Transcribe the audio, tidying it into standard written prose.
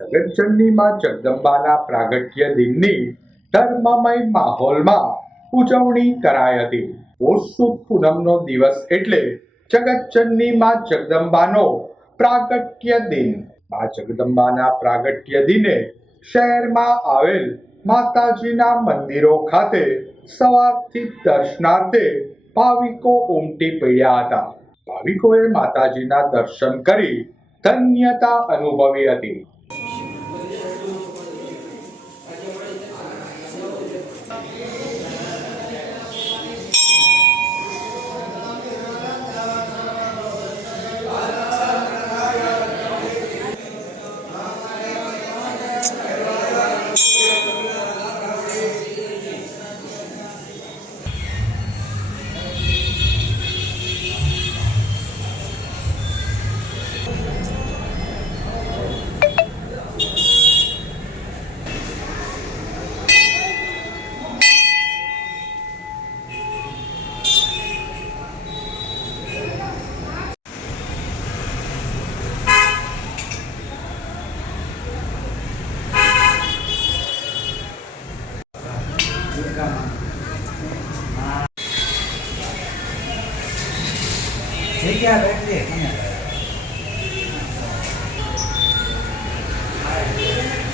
જગતજનની માં જગદંબાના પ્રાગટ્ય દિનની ધર્મમય માહોલમાં ઉજવણી કરાઈ હતી. પોષ સુદ પૂનમનો દિવસ એટલે જગતજનની માં જગદંબાનો પ્રાગટ્ય દિન. માં જગદંબાના પ્રાગટ્ય દિને શહેરમાં આવેલ માતાજીના મંદિરો ખાતે સવારથી દર્શનાર્થે ભાવિકો ઉમટી પડ્યા હતા. ભાવિકોએ માતાજીના દર્શન કરી ધન્યતા અનુભવી હતી. જગ્યા રાખજે.